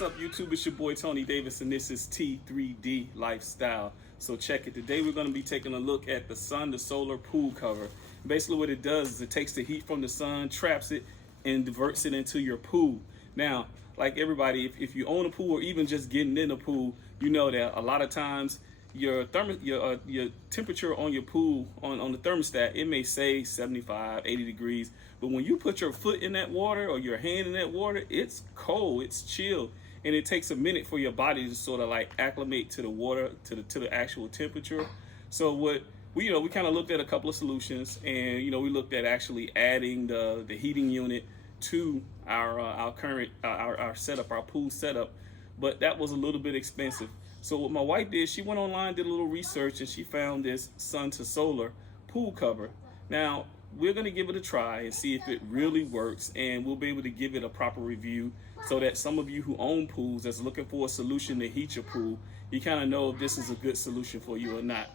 What's up, YouTube? It's your boy Tony Davis, and this is T3D Lifestyle. So check it. Today we're going to be taking a look at the sun to solar pool cover. Basically what it does is it takes the heat from the sun, traps it, and diverts it into your pool. Now, like everybody, if you own a pool or even just getting in a pool, you know that a lot of times your temperature on your pool, on the thermostat, it may say 75, 80 degrees. But when you put your foot in that water or your hand in that water, it's cold, it's chill. And it takes a minute for your body to sort of like acclimate to the water, to the actual temperature. So what we kind of looked at a couple of solutions, and we looked at actually adding the heating unit to our current our setup, our pool setup, but that was a little bit expensive. So what my wife did, she went online, did a little research, and she found this sun to solar pool cover. Now we're going to give it a try and see if it really works, and we'll be able to give it a proper review so that some of you who own pools that's looking for a solution to heat your pool, you kind of know if this is a good solution for you or not.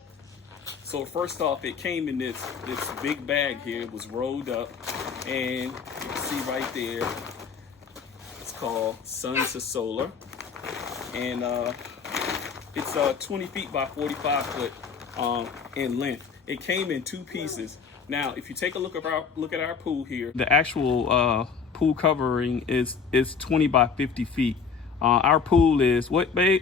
So first off, it came in this big bag here. It was rolled up, and you can see right there, it's called Sun to Solar, and it's 20 feet by 45 foot in length. It came in two pieces. Now, if you take a look at our pool here, the actual pool covering is 20 by 50 feet. Our pool is what, babe?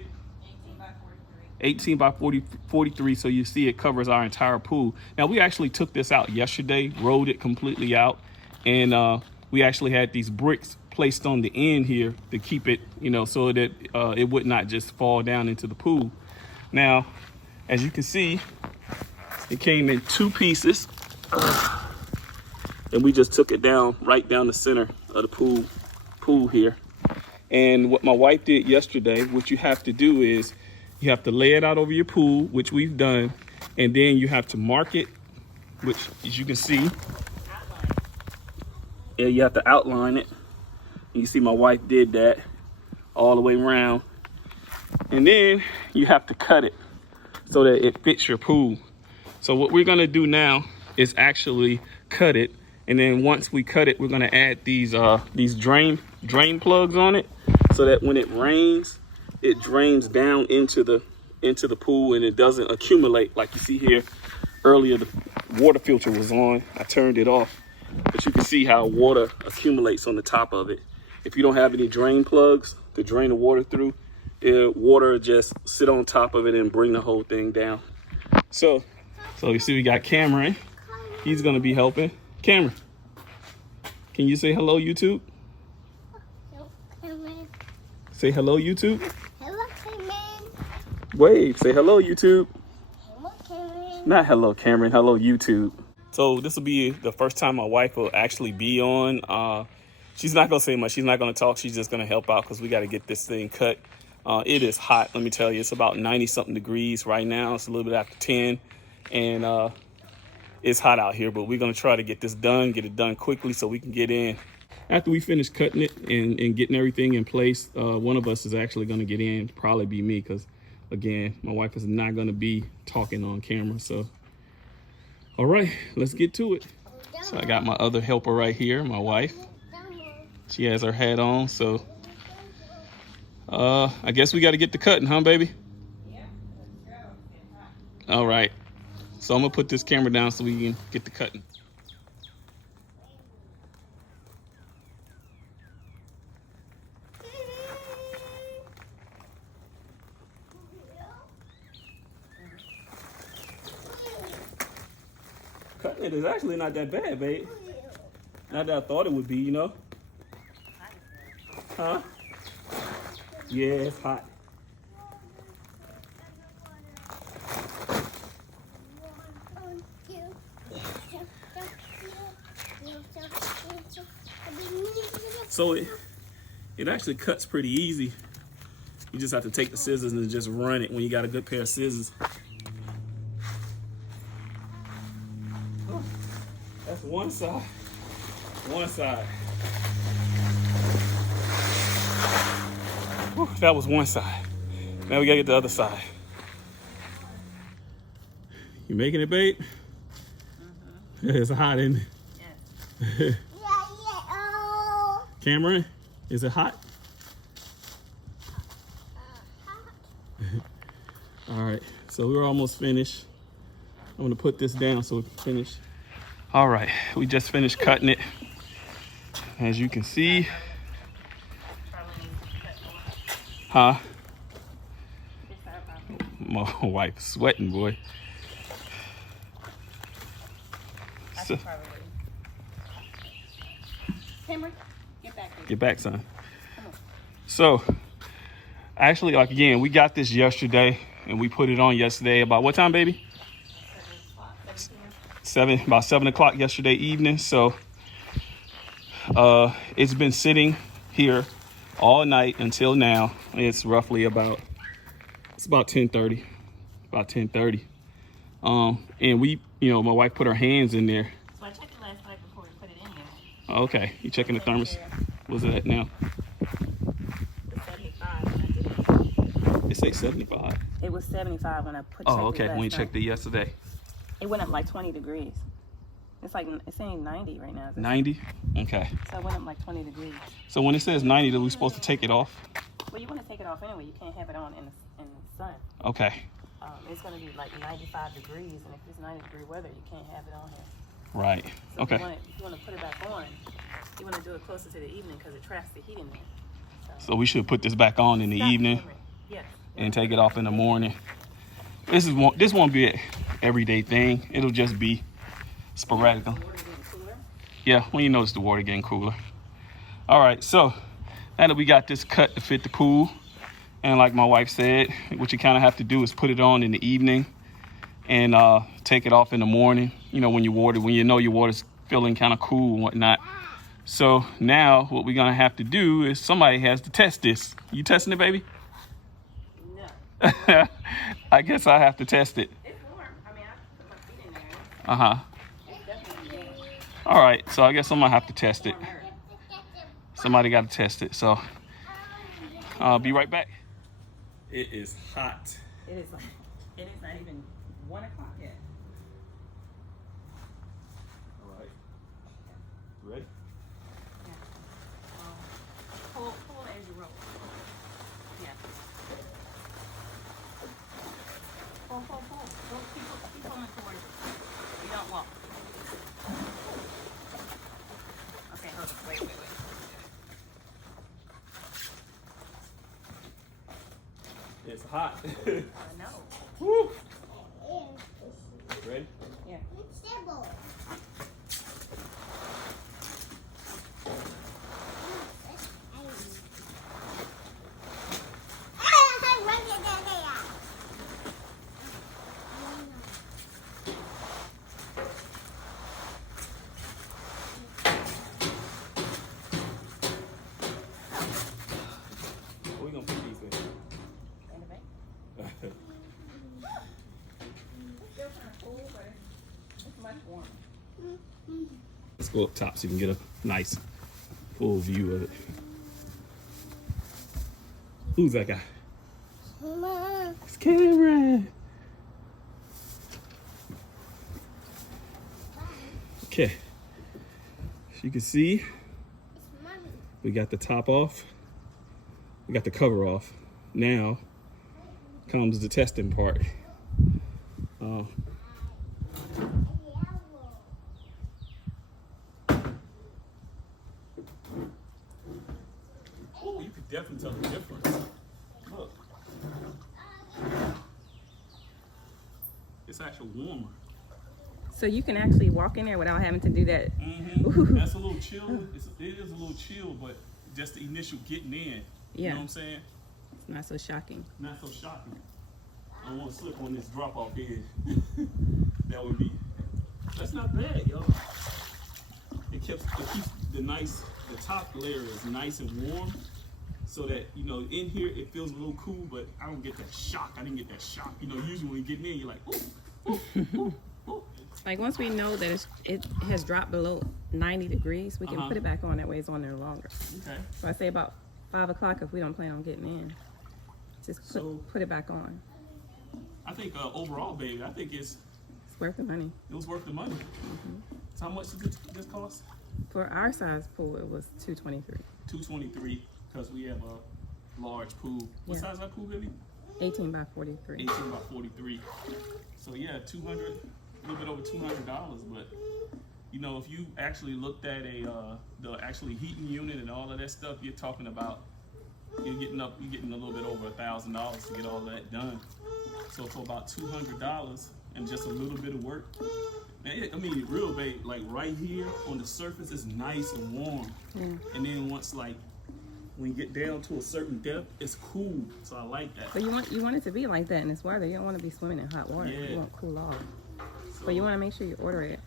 18 by 43, so you see it covers our entire pool. Now, we actually took this out yesterday, rolled it completely out, and we actually had these bricks placed on the end here to keep it, so that it would not just fall down into the pool. Now, as you can see, it came in two pieces, and we just took it down right down the center of the pool here. And what my wife did yesterday, what you have to do is you have to lay it out over your pool, which we've done, and then you have to mark it, which, as you can see, yeah, you have to outline it. You see my wife did that all the way around, and then you have to cut it so that it fits your pool. So what we're gonna do now is actually cut it, and then once we cut it, we're gonna add these drain plugs on it, so that when it rains, it drains down into the pool and it doesn't accumulate. Like you see here earlier, the water filter was on, I turned it off, but you can see how water accumulates on the top of it. If you don't have any drain plugs to drain the water through, water just sit on top of it and bring the whole thing down. So you see we got Cameron. He's gonna be helping. Cameron, can you say hello, YouTube? Hello, Cameron. Say hello, YouTube. Hello, Cameron. Wave, say hello, YouTube. Hello, Cameron. Not hello, Cameron, hello, YouTube. So this will be the first time my wife will actually be on. She's not gonna say much, she's not gonna talk, she's just gonna help out because we gotta get this thing cut. It is hot, let me tell you. It's about 90 something degrees right now. It's a little bit after 10, and it's hot out here, but we're gonna try to get this done, get it done quickly so we can get in. After we finish cutting it and getting everything in place, one of us is actually gonna get in, probably be me, because again, my wife is not gonna be talking on camera. So, all right, let's get to it. So I got my other helper right here, my wife. She has her hat on, so I guess we got to get to cutting, huh, baby? Yeah, let's go. All right. So I'm going to put this camera down so we can get to cutting. Cutting it is actually not that bad, babe. Not that I thought it would be, Huh? Yeah, it's hot. So it actually cuts pretty easy. You just have to take the scissors and just run it when you got a good pair of scissors. Oh, that's one side. One side. Whew, that was one side. Now we gotta get the other side. You making it, babe? It's hot, isn't it? Yes. Cameron, is it hot? All right, so we're almost finished. I'm gonna put this down so we can finish. All right, we just finished cutting it. As you can see. Huh? My wife sweating, boy. So, Cameron, get back here. get back, son. So, actually, like again, we got this yesterday and we put it on yesterday. About what time, baby? About 7 o'clock yesterday evening. So, it's been sitting here all night until now. It's roughly about 10:30. About 10:30. And we, my wife put her hands in there. So I checked it last night before we put it in there. Okay, you checking the thermos? What's it at now? It's 75. It say 75. It was 75 when I checked Oh, it okay. last When you night. checked it yesterday. It went up like 20 degrees. It's saying 90 right now. 90? Okay. So it went up like 20 degrees. So when it says 90, are we supposed to take it off? Well, you want to take it off anyway. You can't have it on in the sun. Okay. It's going to be like 95 degrees, and if it's 90-degree weather, you can't have it on here. Right. So Okay. if you want to put it back on, you want to do it closer to the evening because it traps the heat in there. So we should put this back on in the Stop evening camera. Yes. and take it off in the morning. This won't be an everyday thing. It'll just be sporadic. The water getting cooler. Yeah, when you notice the water getting cooler. All right, so now that we got this cut to fit the pool, and like my wife said, what you kind of have to do is put it on in the evening and take it off in the morning, when you know your water's feeling kind of cool and whatnot. So now what we're gonna have to do is somebody has to test this. You testing it, baby? No. I guess I have to test it. It's warm. I mean, I put my feet in there. Uh-huh. It's definitely warm. All right, so I guess I'm gonna have to test it. Somebody got to test it, so I'll be right back. It is hot. It is not even 1 o'clock yet. All right. Ready? Yeah. Pull as you roll. Yeah. Pull. Don't keep pulling towards you. You don't walk. Okay, hold on. Wait. It's hot. I know. Woo. Ready? Yeah. Where we gonna put these in? In the back. It's still kind of cool, but it's much warmer. Let's go up top so you can get a nice full view of it. Who's that guy? Mama. It's Cameron. Okay. As you can see, It's mommy. we got the top off. We got the cover off. Now comes the testing part. Oh, you could definitely tell the difference. Look. It's actually warmer. So you can actually walk in there without having to do that. Mm-hmm. That's a little chill. It is a little chill, but just the initial getting in. You Yeah. know what I'm saying? It's not so shocking. Not so shocking. I don't want to slip on this drop off here. That would be. That's not bad, yo. It keeps the top layer is nice and warm, so that in here it feels a little cool, but I don't get that shock. I didn't get that shock. Usually when you get in, you're like, ooh. Like once we know that it has dropped below 90 degrees, we can put it back on. That way it's on there longer. Okay. So I say about 5 o'clock if we don't plan on getting in. Just put it back on. I think overall, baby, I think it's It's worth the money. It was worth the money. So how much did this cost? For our size pool, it was $223. $223 because we have a large pool. What Yeah. size is our pool, baby? 18 by 43. 18 by 43. So yeah, 200, a little bit over $200. But you know, if you actually looked at the actually heating unit and all of that stuff, you're talking about you're getting a little bit over $1,000 to get all that done. So for about $200 and just a little bit of work, man, I mean, real babe, like right here on the surface is nice and warm, and then once like when you get down to a certain depth, it's cool. So I like that. But you want it to be like that in this weather. You don't want to be swimming in hot water. Yeah. You want to cool off. So, But you want to make sure you order it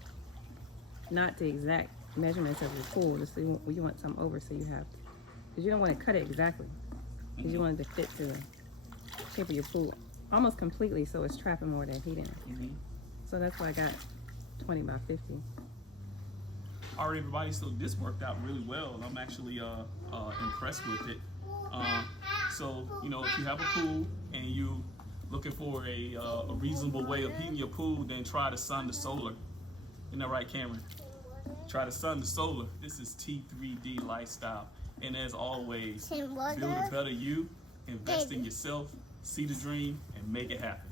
not the exact measurements of your pool. Just so you want some over, so you have, because you don't want to cut it exactly. Because you want it to fit to the shape of your pool almost completely, so it's trapping more of that heat in it. So that's why I got 20 by 50. All right, everybody. So this worked out really well. I'm actually impressed with it. So you know, if you have a pool and you looking for a reasonable way of heating your pool, then try the Sun to Solar. Isn't that right, Cameron? Try the Sun to Solar. This is T3D Lifestyle. And as always, build a better you, invest in yourself, see the dream, and make it happen.